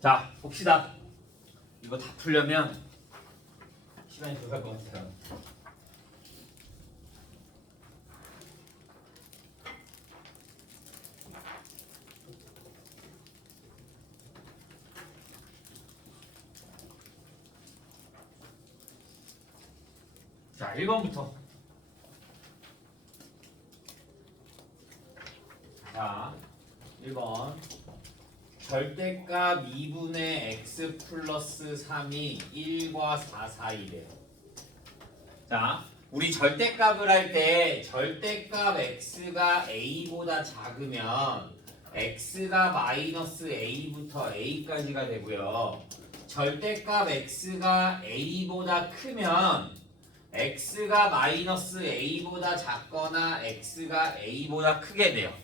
자, 봅시다. 이거 다 풀려면 시간이 들어갈 것 같아요. 자, 1번부터. 자, 1번. 절대값 2분의 x 플러스 3이 1과 4 사이래요. 자, 우리 절대값을 할 때 절대값 x가 a보다 작으면 x가 마이너스 a부터 a까지가 되고요. 절대값 x가 a보다 크면 x가 마이너스 a보다 작거나 x가 a보다 크게 돼요.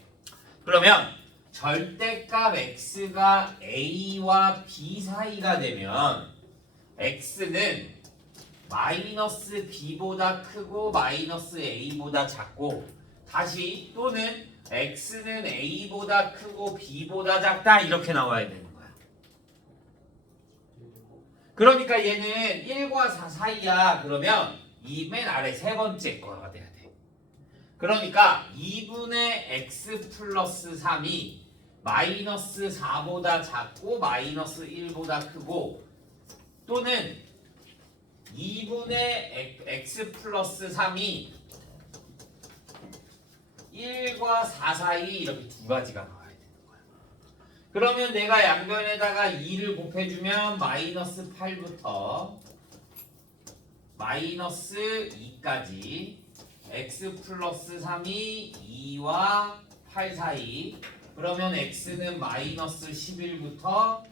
그러면 절대값 x가 a와 b 사이가 되면 x는 마이너스 b보다 크고 마이너스 a보다 작고, 다시 또는 x는 a보다 크고 b보다 작다 이렇게 나와야 되는 거야. 그러니까 얘는 1과 4 사이야. 그러면 이 맨 아래 세 번째 거가 돼야 돼. 그러니까 2분의 x 플러스 3이 마이너스 4보다 작고 마이너스 1보다 크고, 또는 2분의 x 플러스 3이 1과 4 사이 이렇게 두 가지가 나와야 되는 거야. 그러면 내가 양변에다가 2를 곱해주면 마이너스 8부터 마이너스 2까지 x 플러스 3이 2와 8 사이, 그러면 x는 마이너스 11부터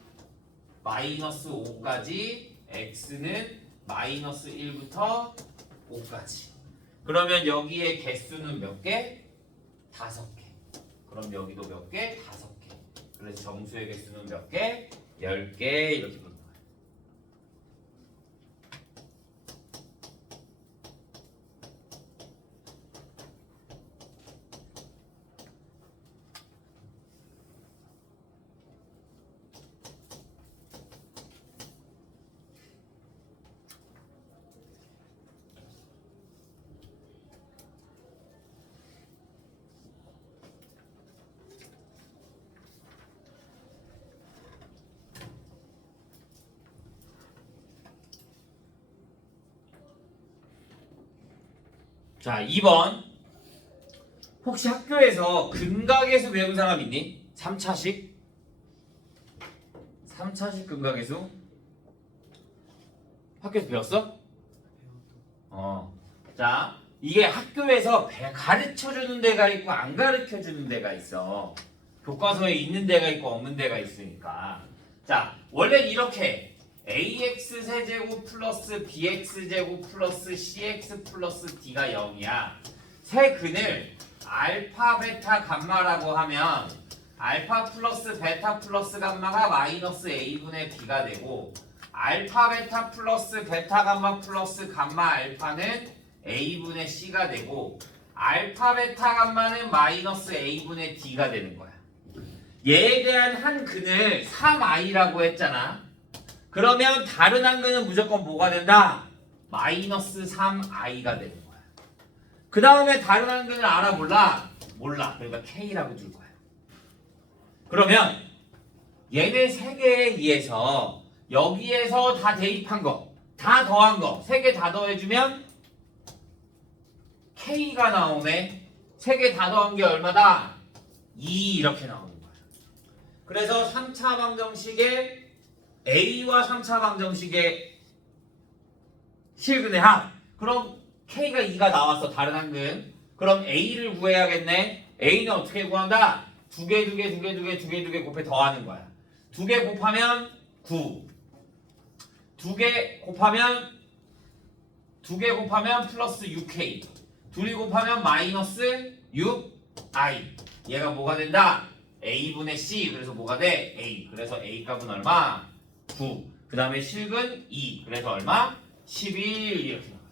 마이너스 5까지, x는 마이너스 1부터 5까지. 그러면 여기에 개수는 몇 개? 5개. 그럼 여기도 몇 개? 5개. 그래서 정수의 개수는 몇 개? 10개 이렇게 됩니다. 자, 2번. 혹시 학교에서 근각계수 배운 사람 있니? 3차식? 3차식 근각계수? 학교에서 배웠어? 자, 이게 학교에서 가르쳐주는 데가 있고 안 가르쳐주는 데가 있어. 교과서에 있는 데가 있고 없는 데가 있으니까. 자, 원래 이렇게 ax 세제곱 플러스 bx 제곱 플러스 cx 플러스 d가 0이야. 세 근을 알파 베타 감마라고 하면 알파 플러스 베타 플러스 감마가 마이너스 a분의 b가 되고, 알파 베타 플러스 베타 감마 플러스 감마 알파는 a분의 c가 되고, 알파 베타 감마는 마이너스 a분의 d가 되는 거야. 얘에 대한 한 근을 3i라고 했잖아. 그러면 다른 한 근은 무조건 뭐가 된다? 마이너스 3i가 되는 거야. 그 다음에 다른 한 근을 알아 몰라? 몰라. 그러니까 k라고 줄 거야. 그러면 얘네 세 개에 의해서 여기에서 다 대입한 거, 다 더한 거, 세 개 다 더해주면 k가 나오네. 세 개 다 더한 게 얼마다? 2 이렇게 나오는 거야. 그래서 3차 방정식에 a와 3차 방정식의 실근의 합. 그럼 k가 2가 나왔어. 다른 한 근. 그럼 a를 구해야겠네. a는 어떻게 구한다? 두 개 곱해 더하는 거야. 두 개 곱하면 9. 두 개 곱하면 플러스 6k. 둘이 곱하면 마이너스 6i. 얘가 뭐가 된다? a분의 c. 그래서 뭐가 돼? a. 그래서 a 값은 얼마? 9. 그 다음에 실근 2. 그래서 얼마? 11 이렇게 나와요.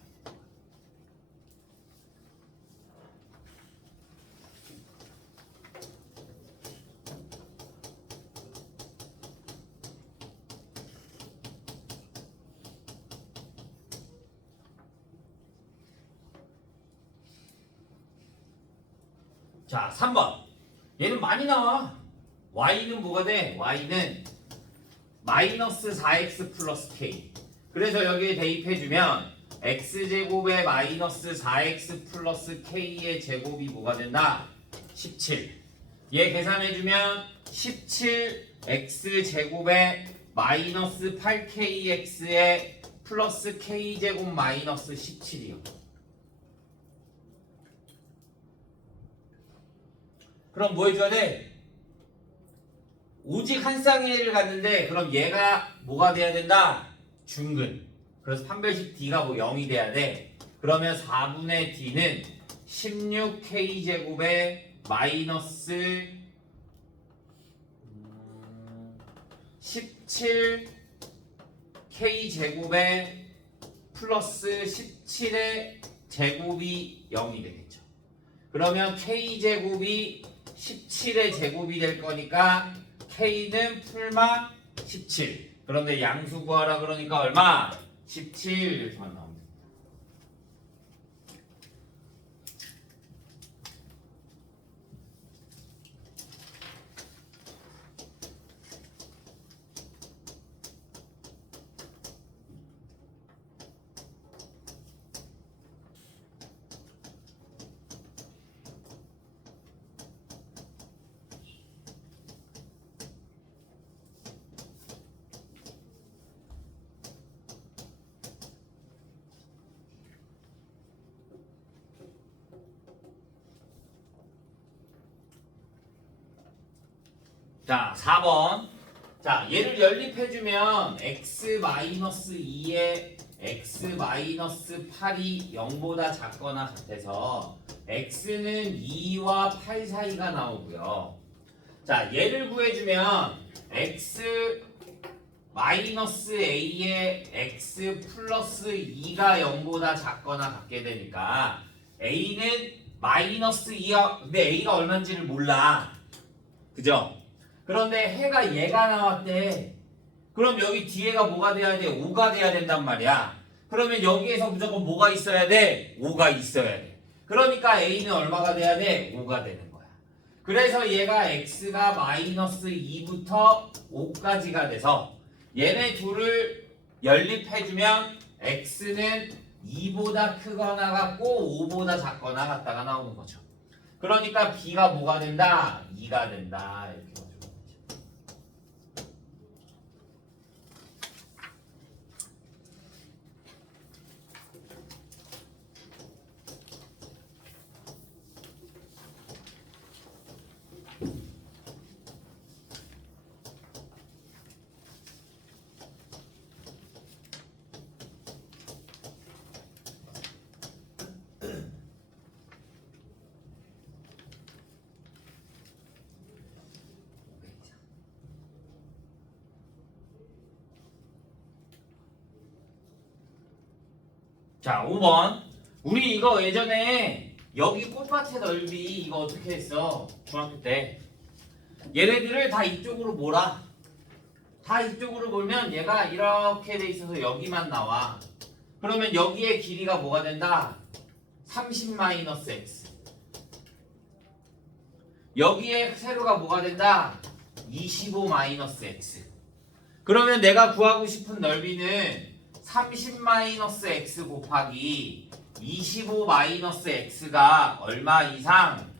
자, 3번. 얘는 많이 나와. y는 뭐가 돼? y는 마이너스 4x 플러스 k. 그래서 여기에 대입해주면 x제곱에 마이너스 4x 플러스 k의 제곱이 뭐가 된다? 17. 얘 계산해주면 17x제곱에 마이너스 8kx에 플러스 k제곱 마이너스 17이요. 그럼 뭐 해줘야 돼? 오직 한 쌍의 애를 갖는데 그럼 얘가 뭐가 돼야 된다? 중근. 그래서 판별식 D가 뭐 0이 돼야 돼. 그러면 4분의 D는 16K제곱에 마이너스 17K제곱에 플러스 17의 제곱이 0이 되겠죠. 그러면 K제곱이 17의 제곱이 될 거니까 K는 풀마 17. 그런데 양수 구하라 그러니까 얼마? 17 이렇게만 나옵니다. 자, 4번. 자, 얘를 연립해주면 x-2에 x-8이 0보다 작거나 같아서 x는 2와 8 사이가 나오고요. 자, 얘를 구해주면 x-a에 x 플러스 2가 0보다 작거나 같게 되니까 a는 마이너스 2야. 근데 a가 얼마인지를 몰라. 그죠? 그런데 해가 얘가 나왔대. 그럼 여기 뒤에가 뭐가 돼야 돼? 5가 돼야 된단 말이야. 그러면 여기에서 무조건 뭐가 있어야 돼? 5가 있어야 돼. 그러니까 A는 얼마가 돼야 돼? 5가 되는 거야. 그래서 얘가 X가 마이너스 2부터 5까지가 돼서 얘네 둘을 연립해주면 X는 2보다 크거나 같고 5보다 작거나 같다가 나오는 거죠. 그러니까 B가 뭐가 된다? 2가 된다. 이렇게. 자, 5번. 우리 이거 예전에 여기 꽃밭의 넓이 이거 어떻게 했어? 중학교 때. 얘네들을 다 이쪽으로 몰아. 다 이쪽으로 몰면 얘가 이렇게 돼 있어서 여기만 나와. 그러면 여기에 길이가 뭐가 된다? 30-x. 여기에 세로가 뭐가 된다? 25-x. 그러면 내가 구하고 싶은 넓이는 30-x 곱하기 25-x가 얼마 이상?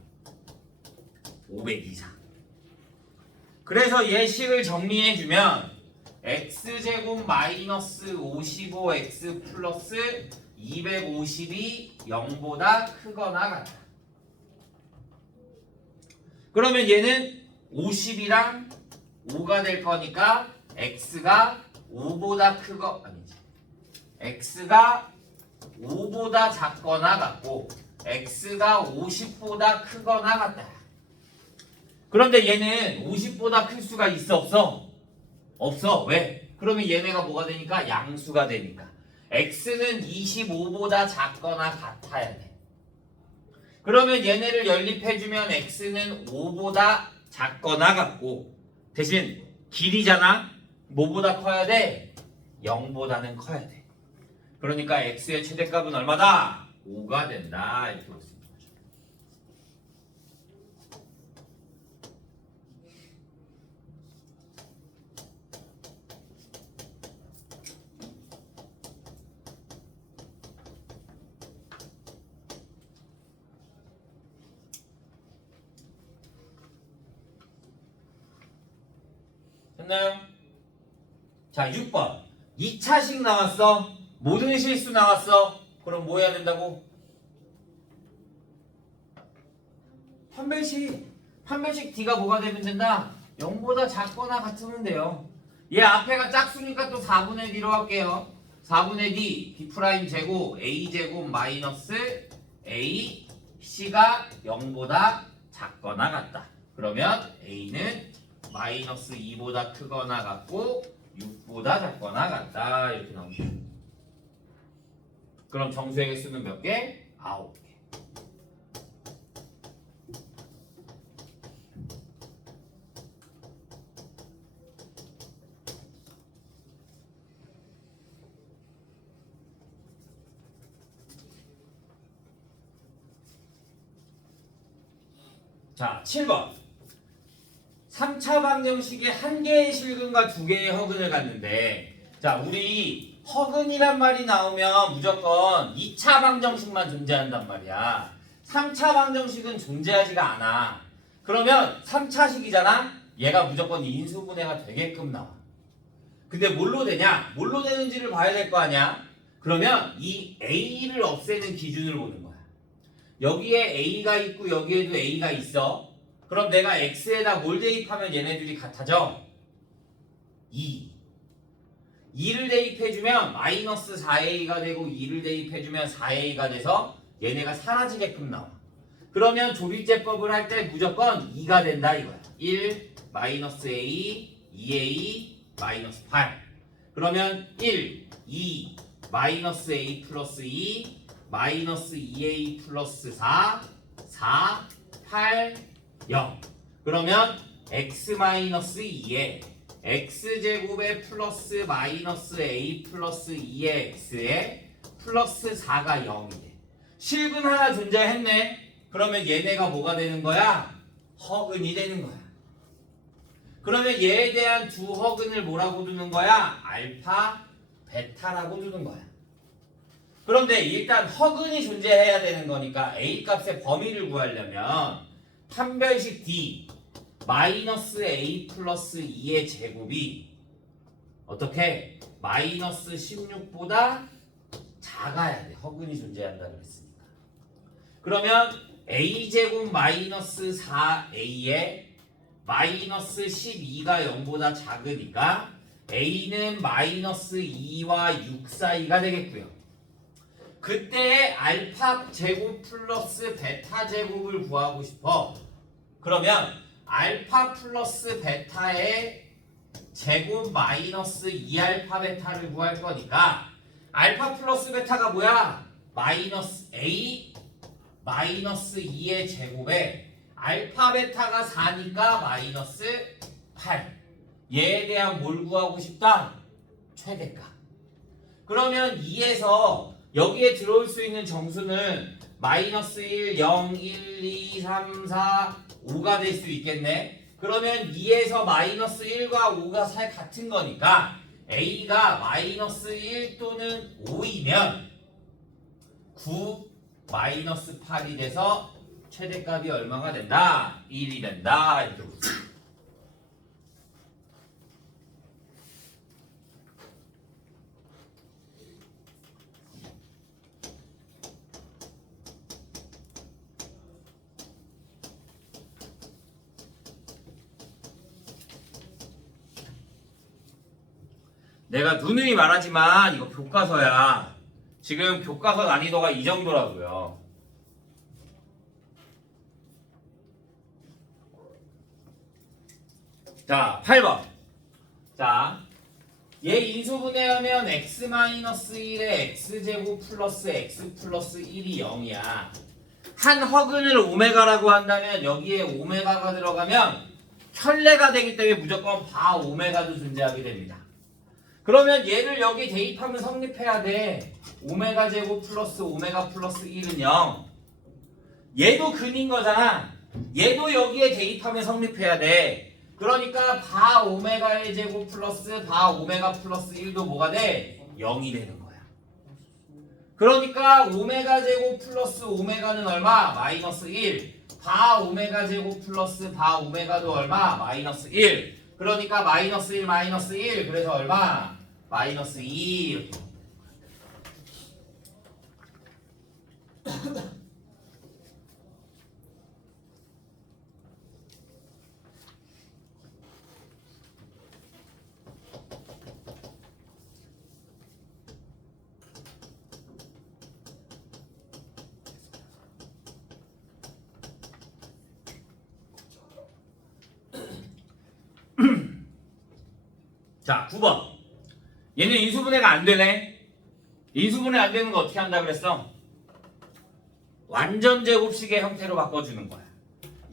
500 이상. 그래서 얘 식을 정리해주면 x제곱 마이너스 55x 플러스 250이 0보다 크거나 같다. 그러면 얘는 50이랑 5가 될 거니까 x가 5보다 크거 아니지. x가 5보다 작거나 같고 x가 50보다 크거나 같다. 그런데 얘는 50보다 클 수가 있어 없어? 없어. 왜? 그러면 얘네가 뭐가 되니까? 양수가 되니까. x는 25보다 작거나 같아야 돼. 그러면 얘네를 연립해주면 x는 5보다 작거나 같고 대신 길이잖아? 뭐보다 커야 돼? 0보다는 커야 돼. 그러니까 x의 최대값은 얼마다? 5가 된다. 이렇게 볼 수 있는 거죠. 됐나요? 자 6번 2차식 나왔어. 모든 실수 나왔어. 그럼 뭐 해야 된다고? 판별식 D가 뭐가 되면 된다? 0보다 작거나 같으면 돼요. 얘 앞에가 짝수니까 또 4분의 D로 할게요. 4분의 D B' 제곱 A 제곱 마이너스 A C가 0보다 작거나 같다. 그러면 A는 마이너스 2보다 크거나 같고 6보다 작거나 같다. 이렇게 나옵니다. 그럼 정수의 개수는 몇 개? 9개. 자, 7번. 3차 방정식에 한 개의 실근과 두 개의 허근을 갖는데, 자, 우리 허근이란 말이 나오면 무조건 2차 방정식만 존재한단 말이야. 3차 방정식은 존재하지가 않아. 그러면 3차식이잖아? 얘가 무조건 인수분해가 되게끔 나와. 근데 뭘로 되냐? 뭘로 되는지를 봐야 될 거 아니야? 그러면 이 A를 없애는 기준을 보는 거야. 여기에 A가 있고 여기에도 A가 있어. 그럼 내가 X에다 뭘 대입하면 얘네들이 같아져? 2를 대입해주면 마이너스 4A가 되고 2를 대입해주면 4A가 돼서 얘네가 사라지게끔 나와. 그러면 조립제법을 할 때 무조건 2가 된다 이거야. 1 마이너스 A 2A 마이너스 8. 그러면 1 2 마이너스 A 플러스 2 마이너스 2A 플러스 4 4 8 0. 그러면 x 마이너스 2에 x제곱에 플러스 마이너스 a 플러스 2의 x에 플러스 4가 0이 돼. 실근 하나 존재했네. 그러면 얘네가 뭐가 되는 거야? 허근이 되는 거야. 그러면 얘에 대한 두 허근을 뭐라고 두는 거야? 알파, 베타라고 두는 거야. 그런데 일단 허근이 존재해야 되는 거니까 a 값의 범위를 구하려면 판별식 D 마이너스 A 플러스 2의 제곱이 어떻게? 마이너스 16보다 작아야 돼. 허근이 존재한다고 했으니까. 그러면 A제곱 마이너스 4A에 마이너스 12가 0보다 작으니까 A는 마이너스 2와 6 사이가 되겠고요. 그때 알파 제곱 플러스 베타 제곱을 구하고 싶어. 그러면 알파 플러스 베타의 제곱 마이너스 2알파 베타를 구할 거니까 알파 플러스 베타가 뭐야? 마이너스 A 마이너스 2의 제곱에 알파 베타가 4니까 마이너스 8. 얘에 대한 뭘 구하고 싶다? 최대값. 그러면 2에서 여기에 들어올 수 있는 정수는 마이너스 1, 0, 1, 2, 3, 4, 5가 될 수 있겠네. 그러면 2에서 마이너스 1과 5가 사이 같은 거니까 A가 마이너스 1 또는 5이면 9 마이너스 8이 돼서 최대값이 얼마가 된다? 1이 된다. 이렇게 보세요. 내가 누누이 말하지만 이거 교과서야. 지금 교과서 난이도가 이 정도라고요. 자, 8번. 자, 얘 인수분해하면 x-1에 x제곱 플러스 x 플러스 1이 0이야. 한 허근을 오메가라고 한다면 여기에 오메가가 들어가면 혈례가 되기 때문에 무조건 바 오메가도 존재하게 됩니다. 그러면 얘를 여기 대입하면 성립해야 돼. 오메가 제곱 플러스 오메가 플러스 1은 0. 얘도 근인 거잖아. 얘도 여기에 대입하면 성립해야 돼. 그러니까 바 오메가의 제곱 플러스 바 오메가 플러스 1도 뭐가 돼? 0이 되는 거야. 그러니까 오메가 제곱 플러스 오메가는 얼마? 마이너스 1. 바 오메가 제곱 플러스 바 오메가도 얼마? 마이너스 1. 그러니까 마이너스 1 마이너스 1 그래서 얼마? 마이너스 2 이렇게. 자, 9번. 얘는 인수분해가 안 되네. 인수분해 안 되는 거 어떻게 한다 그랬어? 완전 제곱식의 형태로 바꿔주는 거야.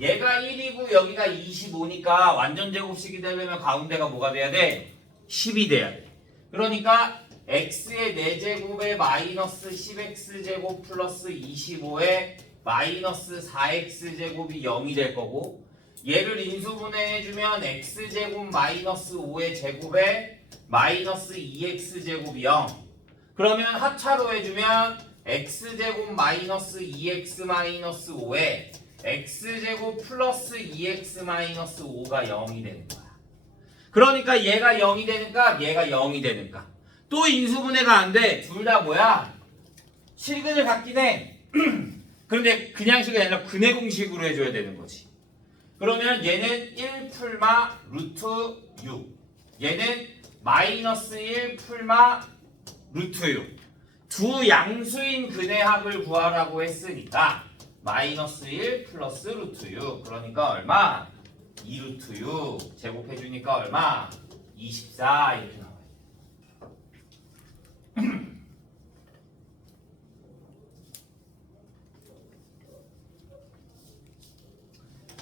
얘가 1이고 여기가 25니까 완전 제곱식이 되려면 가운데가 뭐가 돼야 돼? 10이 돼야 돼. 그러니까 x의 4제곱에 마이너스 10x제곱 플러스 25에 마이너스 4x제곱이 0이 될 거고, 얘를 인수분해해주면 x제곱 마이너스 5의 제곱에 마이너스 2x제곱이 0. 그러면 합차로 해주면 x제곱 마이너스 2x 마이너스 5에 x제곱 플러스 2x 마이너스 5가 0이 되는 거야. 그러니까 얘가 0이 되는 값, 얘가 0이 되는 값. 또 인수분해가 안 돼. 둘 다 뭐야? 실근을 갖긴 해. 그런데 그냥식이 아니라 근해 공식으로 해줘야 되는 거지. 그러면 얘는 1 풀마 루트 6. 얘는 마이너스 1 풀마 루트 6. 두 양수인 근해합을 구하라고 했으니까 마이너스 1 플러스 루트 6. 그러니까 얼마? 2 루트 6. 제곱해주니까 얼마? 24 이렇게 나와요.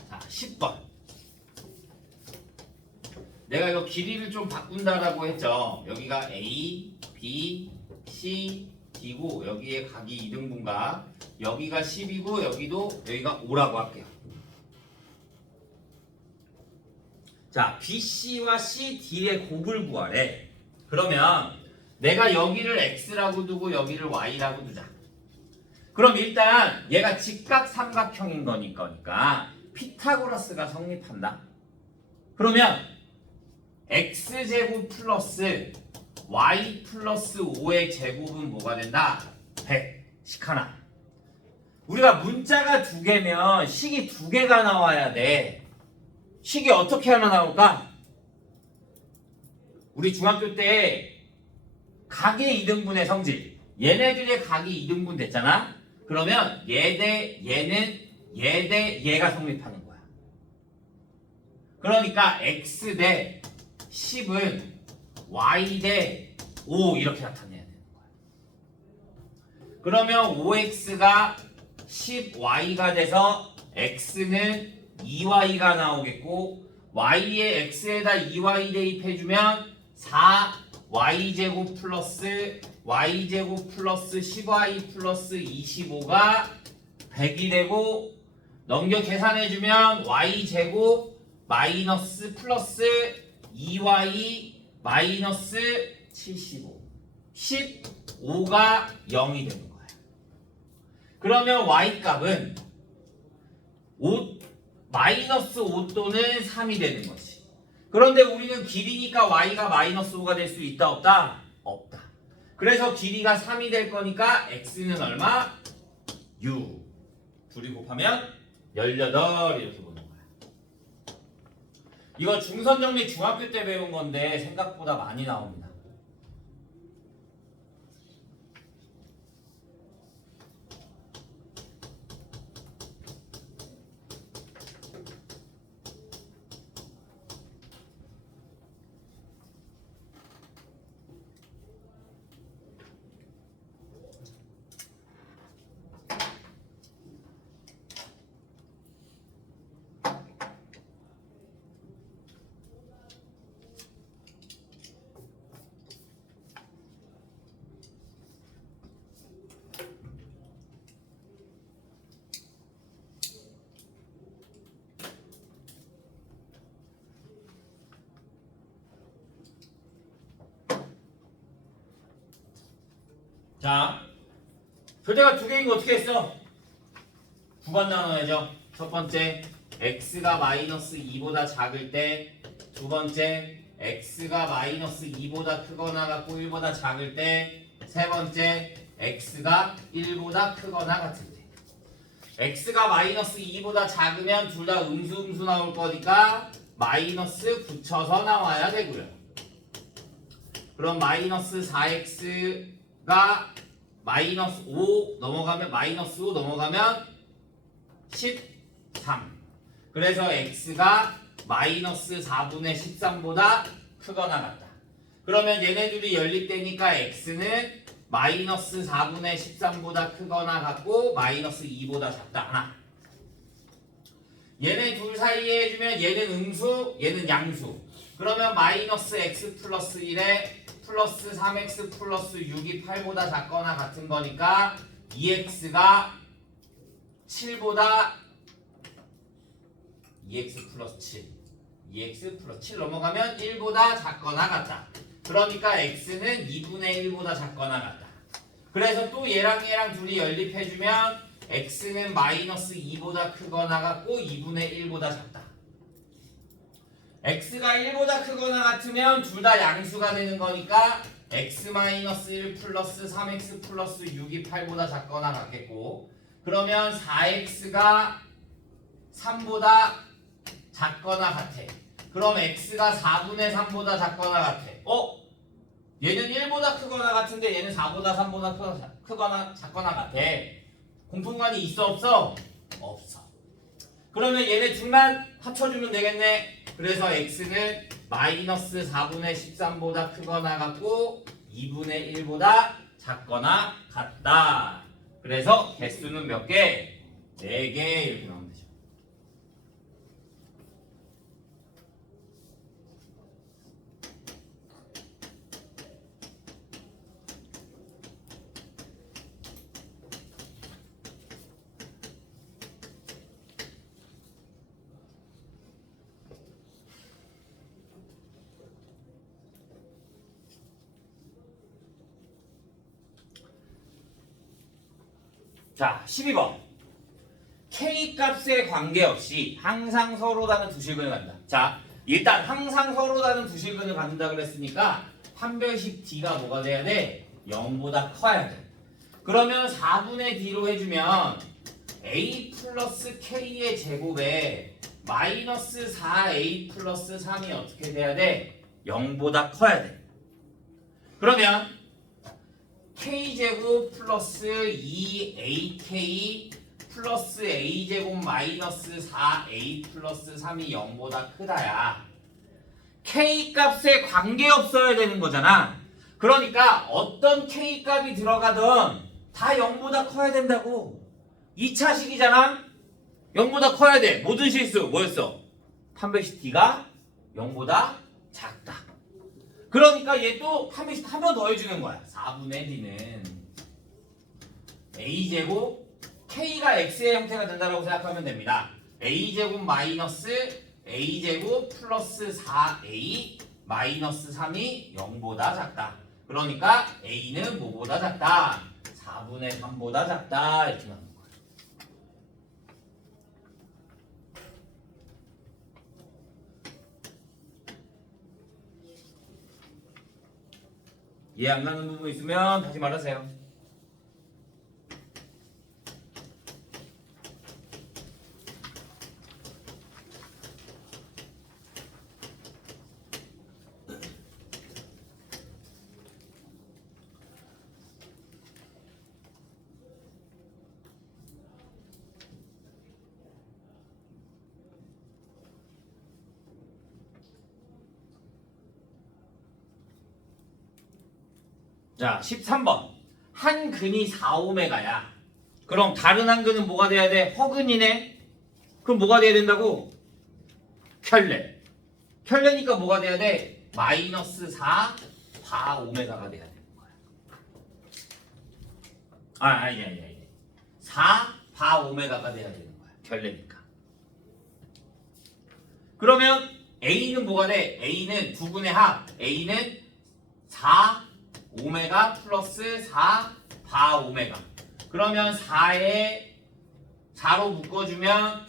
자, 10번. 내가 이거 길이를 좀 바꾼다라고 했죠. 여기가 A, B, C, D고 여기에 각이 2등분각. 여기가 10이고 여기가 5라고 할게요. 자, BC와 CD의 곱을 구하래. 그러면 내가 여기를 X라고 두고 여기를 Y라고 두자. 그럼 일단 얘가 직각삼각형인 거니까 피타고라스가 성립한다. 그러면 X제곱 플러스 Y 플러스 5의 제곱은 뭐가 된다? 100식 하나. 우리가 문자가 2개면 식이 2개가 나와야 돼. 식이 어떻게 하나 나올까? 우리 중학교 때 각의 2등분의 성질. 얘네들의 각이 2등분 됐잖아? 그러면 얘 대 얘는 얘 대 얘가 성립하는 거야. 그러니까 X 대 10은 Y 대 5 이렇게 나타내야 되는 거야. 그러면 5X가 10Y가 돼서 X는 2Y가 나오겠고, Y에 X에다 2Y 대입해주면 4Y제곱 플러스 Y제곱 플러스 10Y 플러스 25가 100이 되고, 넘겨 계산해주면 Y제곱 마이너스 플러스 2Y 마이너스 75 15가 0이 되는 거야. 그러면 Y값은 5, 마이너스 5 또는 3이 되는 거지. 그런데 우리는 길이니까 Y가 마이너스 5가 될 수 있다 없다? 없다. 그래서 길이가 3이 될 거니까 X는 얼마? 6. 둘이 곱하면 18 이렇게 보는 거야. 이거 중선정리 중학교 때 배운 건데 생각보다 많이 나옵니다. 자, 교재가 2개인 거 어떻게 했어? 9번 나눠야죠. 첫 번째 x가 마이너스 2보다 작을 때, 두 번째 x가 마이너스 2보다 크거나 같고 1보다 작을 때, 세 번째 x가 1보다 크거나 같을 때. x가 마이너스 2보다 작으면 둘 다 음수 나올 거니까 마이너스 붙여서 나와야 되고요. 그럼 마이너스 4x가 마이너스 5 넘어가면 마이너스 5 넘어가면 13. 그래서 x가 마이너스 4분의 13보다 크거나 같다. 그러면 얘네 둘이 연립되니까 x는 마이너스 4분의 13보다 크거나 같고 마이너스 2보다 작다. 하나. 얘네 둘 사이에 해주면 얘는 음수, 얘는 양수. 그러면 마이너스 x 플러스 1에 플러스 3x 플러스 6이 8보다 작거나 같은 거니까 2x가 7보다 2x 플러스 7 2x 플러스 7 넘어가면 1보다 작거나 같다. 그러니까 x는 2분의 1보다 작거나 같다. 그래서 또 얘랑 둘이 연립해주면 x는 마이너스 2보다 크거나 같고 2분의 1보다 작다. x가 1보다 크거나 같으면 둘 다 양수가 되는 거니까 x-1 플러스 3x 플러스 6이 8보다 작거나 같겠고, 그러면 4x가 3보다 작거나 같아. 그럼 x가 4분의 3보다 작거나 같아. 얘는 1보다 크거나 같은데 얘는 4보다 3보다 크거나 작거나 같아. 공통관이 있어 없어? 없어. 그러면 얘네 둘만 합쳐주면 되겠네. 그래서 x는 마이너스 4분의 13보다 크거나 같고 2분의 1보다 작거나 같다. 그래서 개수는 몇 개? 4개 이렇게 나오면 되죠. 자, 12번. K값에 관계없이 항상 서로다는 두 실근을 갖는다. 자, 일단 항상 서로다는 두 실근을 갖는다 그랬으니까 판별식 D가 뭐가 돼야 돼? 0보다 커야 돼. 그러면 4분의 D로 해주면 A 플러스 K의 제곱에 마이너스 4A 플러스 3이 어떻게 돼야 돼? 0보다 커야 돼. 그러면 K제곱 플러스 2AK 플러스 A제곱 마이너스 4A 플러스 3이 0보다 크다야. K값에 관계없어야 되는 거잖아. 그러니까 어떤 K값이 들어가든 다 0보다 커야 된다고. 2차식이잖아. 0보다 커야 돼. 모든 실수 뭐였어? 판별식 D가 0보다 작다. 그러니까 얘 또 판별식 한 번 더 해주는 거야. 4분의 D는 A제곱 K가 X의 형태가 된다고 생각하면 됩니다. A제곱 마이너스 A제곱 플러스 4A 마이너스 3이 0보다 작다. 그러니까 A는 뭐보다 작다? 4분의 3보다 작다. 이렇게 나오는 거야. 이해 안 가는 부분 있으면 다시 말하세요. 자, 13번. 한 근이 4오메가야. 그럼 다른 한 근은 뭐가 돼야 돼? 허근이네. 그럼 뭐가 돼야 된다고? 켤레. 켤레니까 뭐가 돼야 돼? 마이너스 4 바오메가가 돼야 되는 거야. 아니. 4 바오메가가 돼야 되는 거야. 켤레니까. 그러면 A는 뭐가 돼? A는 두 근의 합. A는 4 오메가 플러스 4 바 오메가. 그러면 4에 4로 묶어주면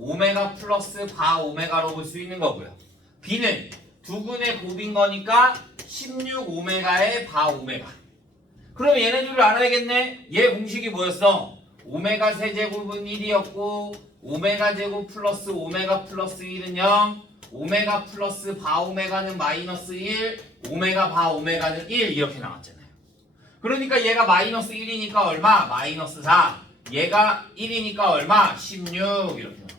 오메가 플러스 바 오메가로 볼 수 있는 거고요. b는 두근의 곱인 거니까 16 오메가의 바 오메가. 그럼 얘네들을 알아야겠네. 얘 공식이 뭐였어? 오메가 세제곱은 1이었고 오메가 제곱 플러스 오메가 플러스 1은 0, 오메가 플러스 바 오메가는 마이너스 1, 오메가 바 오메가는 1 이렇게 나왔잖아요. 그러니까 얘가 마이너스 1이니까 얼마? 마이너스 4. 얘가 1이니까 얼마? 16 이렇게 나온 거야.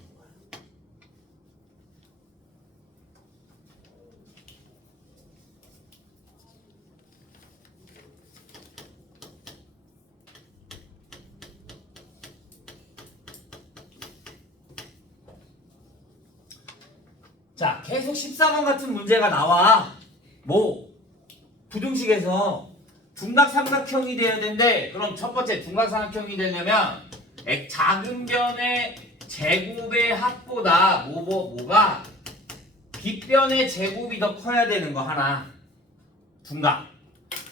자, 계속 14번 같은 문제가 나와. 뭐 부등식에서 둔각삼각형이 돼야 되는데, 그럼 첫 번째 둔각삼각형이 되려면 작은 변의 제곱의 합보다 뭐가 빗변의 제곱이 더 커야 되는 거 하나. 둔각.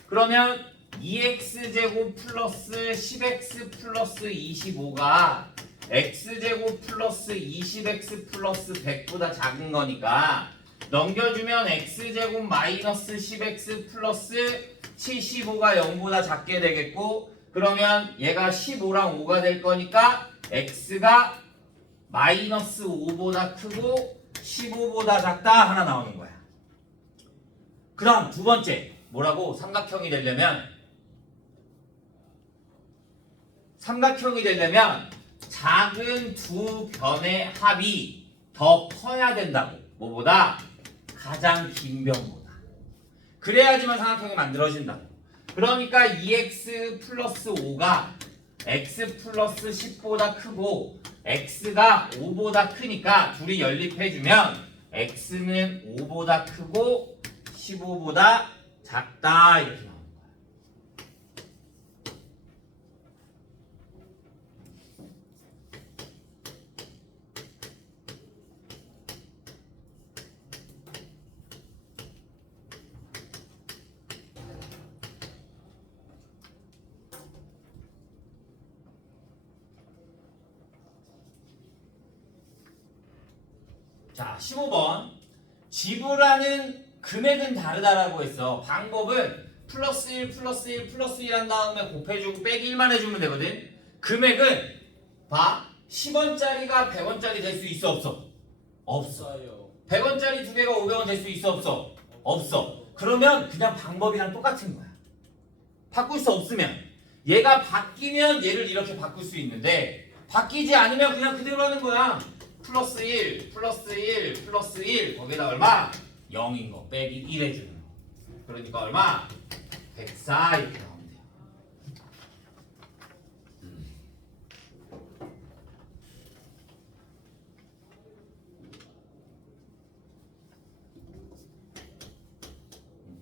그러면 2x제곱 플러스 10x 플러스 25가 x제곱 플러스 20x 플러스 100보다 작은 거니까 넘겨주면 x제곱 마이너스 10x 플러스 75가 0보다 작게 되겠고, 그러면 얘가 15랑 5가 될 거니까 x가 마이너스 5보다 크고 15보다 작다 하나 나오는 거야. 그 다음 두 번째 뭐라고? 삼각형이 되려면 작은 두 변의 합이 더 커야 된다고. 뭐보다? 가장 긴 변보다. 그래야지만 삼각형이 만들어진다고. 그러니까 2x 플러스 5가 x 플러스 10보다 크고 x가 5보다 크니까 둘이 연립해주면 x는 5보다 크고 15보다 작다 이렇게 나옵니다. 자, 15번. 지불하는 금액은 다르다라고 했어. 방법은 플러스 1, 플러스 1, 플러스 1 한 다음에 곱해주고 빼기 1만 해주면 되거든. 금액은 봐. 10원짜리가 100원짜리 될 수 있어 없어? 없어. 100원짜리 두 개가 500원 될 수 있어 없어? 없어. 그러면 그냥 방법이랑 똑같은 거야. 바꿀 수 없으면. 얘가 바뀌면 얘를 이렇게 바꿀 수 있는데 바뀌지 않으면 그냥 그대로 하는 거야. 플러스 1, 플러스 1, 플러스 1 거기다 얼마? 0인 거 빼기 1 해주는 거. 그러니까 얼마? 104 이렇게 나오면 돼요. 음.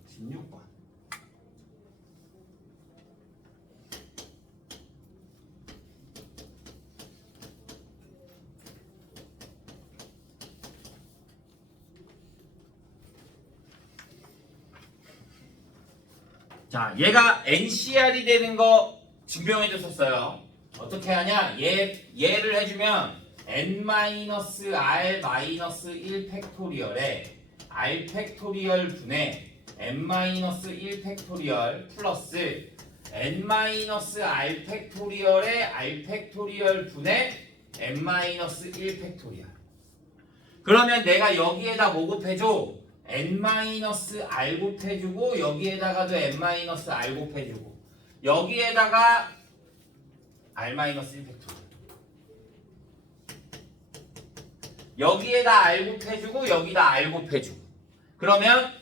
16번. 자, 얘가 NCR이 되는 거 증명해 줬었어요. 어떻게 하냐? 얘를 해주면 n-r-1 팩토리얼에 r 팩토리얼 분의 n-1 팩토리얼 플러스 n-r 팩토리얼에 r 팩토리얼 분의 n-1 팩토리얼. 그러면 내가 여기에다 뭐 곱해줘? n-r 곱해주고 여기에다가도 n-r 곱해주고 여기에다가 r-1 팩토리얼, 여기에다 r 곱해주고 여기다 r 곱해주고 그러면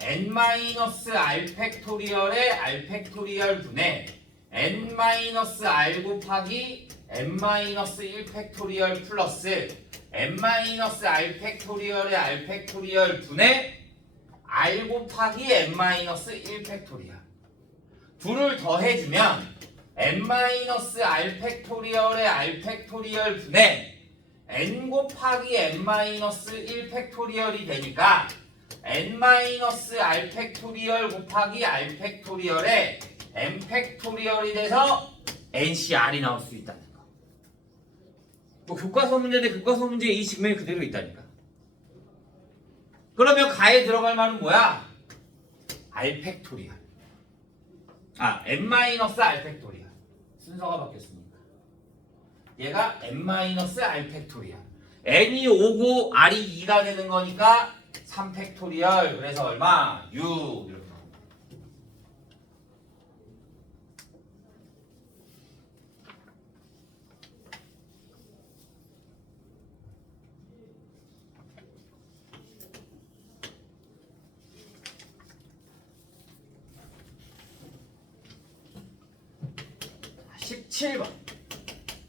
n-r 팩토리얼에 r 팩토리얼 분의 n-r 곱하기 n-1 팩토리얼 플러스 n-r 팩토리얼의 r 팩토리얼 분의 r 곱하기 n-1 팩토리얼. 둘을 더해주면 n-r 팩토리얼의 r 팩토리얼 분의 n 곱하기 n-1 팩토리얼이 되니까 n-r 팩토리얼 곱하기 r 팩토리얼의 n 팩토리얼이 돼서 NCR이 나올 수 있다는 거. 뭐 교과서 문제인데 교과서 문제에 이 직면이 그대로 있다니까. 그러면 가에 들어갈 말은 뭐야? R 팩토리얼. n-R 팩토리얼. 순서가 바뀌었으니까. 얘가 n-R 팩토리얼. n이 5고 r이 2가 되는 거니까 3 팩토리얼. 그래서 얼마? 6. 이렇게. 17번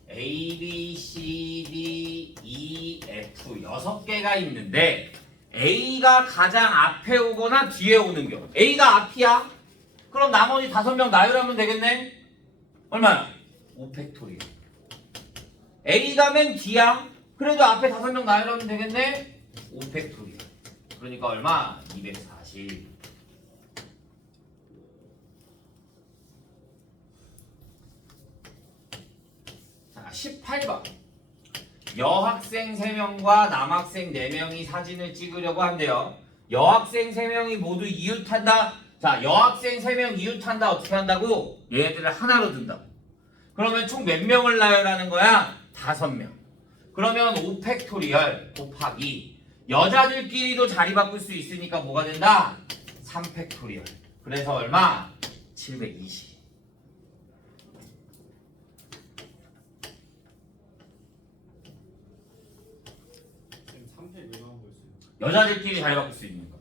A, B, C, D, E, F 6개가 있는데 A가 가장 앞에 오거나 뒤에 오는 경우 A가 앞이야? 그럼 나머지 5명 나열하면 되겠네? 얼마야? 5팩토리얼. A가 맨 뒤야? 그래도 앞에 5명 나열하면 되겠네? 5팩토리얼. 그러니까 얼마? 240. 자, 18번. 여학생 3명과 남학생 4명이 사진을 찍으려고 한대요. 여학생 3명이 모두 이웃한다. 자, 여학생 3명 이웃한다. 어떻게 한다고? 얘네들을 하나로 둔다고. 그러면 총 몇 명을 나열하는 거야? 5명. 그러면 5팩토리얼 곱하기 여자들끼리도 자리 바꿀 수 있으니까 뭐가 된다? 3팩토리얼. 그래서 얼마? 720. 여자들끼리 자리 바꿀 수 있는 거니까.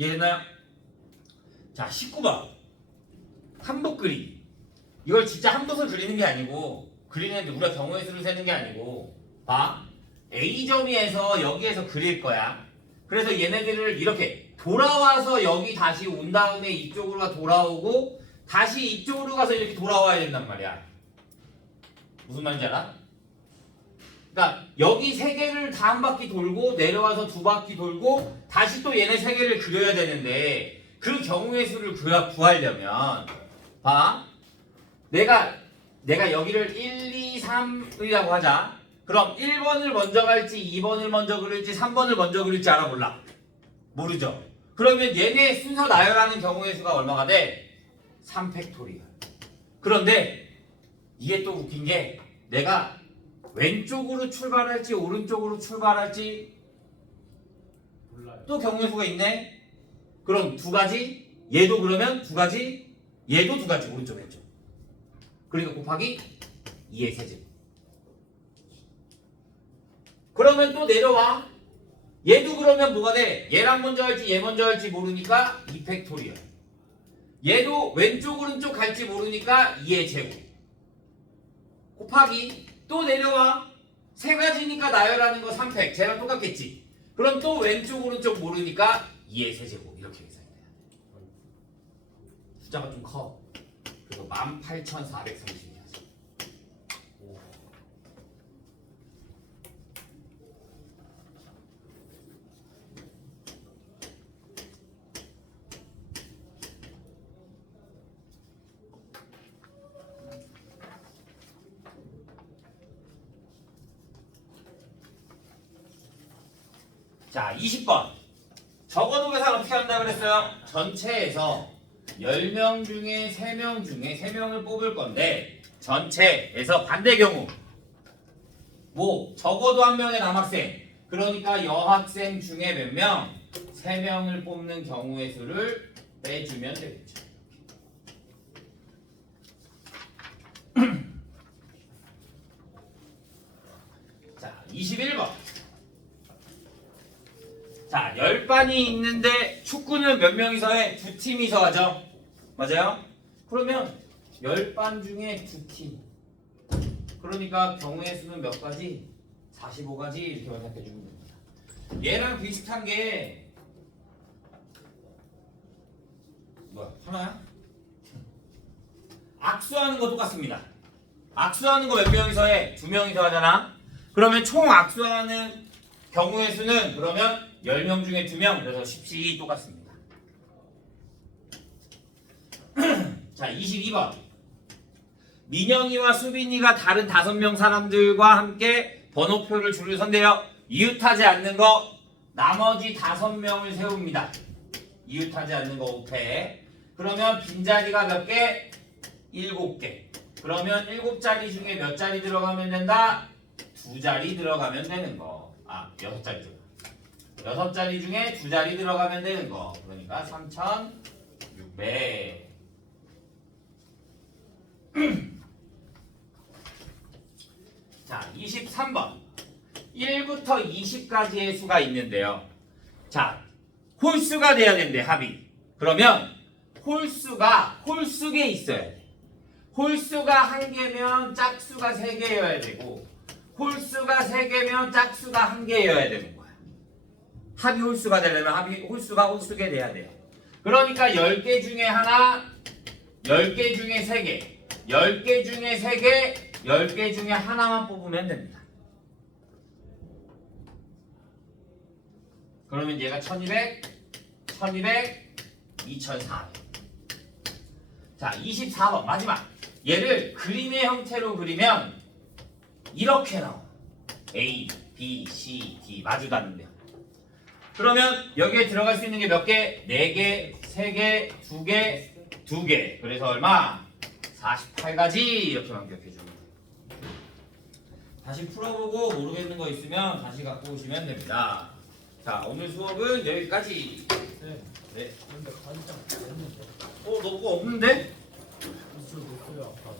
이해됐나요? 자, 19번 한복 그리기. 이걸 진짜 한 붓을 그리는 게 아니고 그리는데 우리가 경우의 수를 세는 게 아니고 봐. A점에서 여기에서 그릴 거야. 그래서 얘네들을 이렇게 돌아와서 여기 다시 온 다음에 이쪽으로 돌아오고 다시 이쪽으로 가서 이렇게 돌아와야 된단 말이야. 무슨 말인지 알아? 그러니까 여기 3개를 다 한 바퀴 돌고 내려와서 2바퀴 돌고 다시 또 얘네 3개를 그려야 되는데 그 경우의 수를 구하려면 봐. 내가 여기를 1, 2, 3이라고 하자. 그럼 1번을 먼저 갈지 2번을 먼저 그릴지 3번을 먼저 그릴지 알아 몰라? 모르죠. 그러면 얘네 순서 나열하는 경우의 수가 얼마가 돼? 3팩토리얼. 그런데 이게 또 웃긴 게 내가 왼쪽으로 출발할지 오른쪽으로 출발할지 몰라요. 또 경우의 수가 있네. 그럼 2가지. 얘도 그러면 2가지. 얘도 2가지. 오른쪽 왼쪽. 그러니까 곱하기 2의 세제곱. 그러면 또 내려와. 얘도 그러면 뭐가 돼? 얘랑 먼저 할지 얘 먼저 할지 모르니까 2팩토리얼. 얘도 왼쪽 오른쪽 갈지 모르니까 2의 제곱. 곱하기 또 내려와. 3가지니까 나열하는 거 3팩. 쟤랑 똑같겠지. 그럼 또 왼쪽 오른쪽 모르니까 2의 세제곱. 이렇게 계산이 돼야 돼. 숫자가 좀 커. 그래서 18,430. 자, 20번. 적어도 계산 어떻게 한다 그랬어요? 전체에서 10명 중에 3명 중에 3명을 뽑을 건데 전체에서 반대 경우 뭐 적어도 한 명의 남학생 그러니까 여학생 중에 몇 명? 3명을 뽑는 경우의 수를 빼주면 되겠죠. 자, 21번. 자, 10반이 있는데 축구는 몇 명이서 해? 2팀이서 하죠? 맞아요? 그러면 10반 중에 2팀. 그러니까 경우의 수는 몇 가지? 45가지 이렇게 생각해 주면 됩니다. 얘랑 비슷한 게 뭐야? 하나야? 악수하는 거 똑같습니다. 악수하는 거 몇 명이서 해? 2명이서 하잖아. 그러면 총 악수하는 경우의 수는 그러면 10명 중에 2명, 그래서 10씩 똑같습니다. 자, 22번. 민영이와 수빈이가 다른 5명 사람들과 함께 번호표를 줄을 선대요. 이웃하지 않는 거 나머지 5명을 세웁니다. 이웃하지 않는 거 5패. 그러면 빈자리가 몇 개? 7개. 그러면 7자리 중에 몇 자리 들어가면 된다? 2자리 들어가면 되는 거. 6자리 들어가. 6자리 중에 2자리 들어가면 되는 거. 그러니까 3,600. 자, 23번. 1부터 20까지의 수가 있는데요. 자, 홀수가 돼야 된대, 합이. 그러면 홀수에 있어야 돼. 홀수가 1개면 짝수가 3개여야 되고, 홀수가 3개면 짝수가 1개여야 되는 거야. 합이 홀수가 되려면 홀수게 돼야 돼요. 그러니까 10개 중에 하나, 10개 중에 3개, 10개 중에 3개, 10개 중에 하나만 뽑으면 됩니다. 그러면 얘가 1200, 1200, 2400. 자, 24번 마지막. 얘를 그림의 형태로 그리면 이렇게 나와. A, B, C, D 마주 닿는데요. 그러면 여기에 들어갈 수 있는 게 몇 개? 4개, 3개, 2개, 2개. 그래서 얼마? 48가지 이렇게만 기억해 주면 돼요. 다시 풀어보고 모르겠는 거 있으면 다시 갖고 오시면 됩니다. 자, 오늘 수업은 여기까지. 네. 네. 근데 관장 됐는데 너 그거 없는데? 이쪽 못 써요 아까.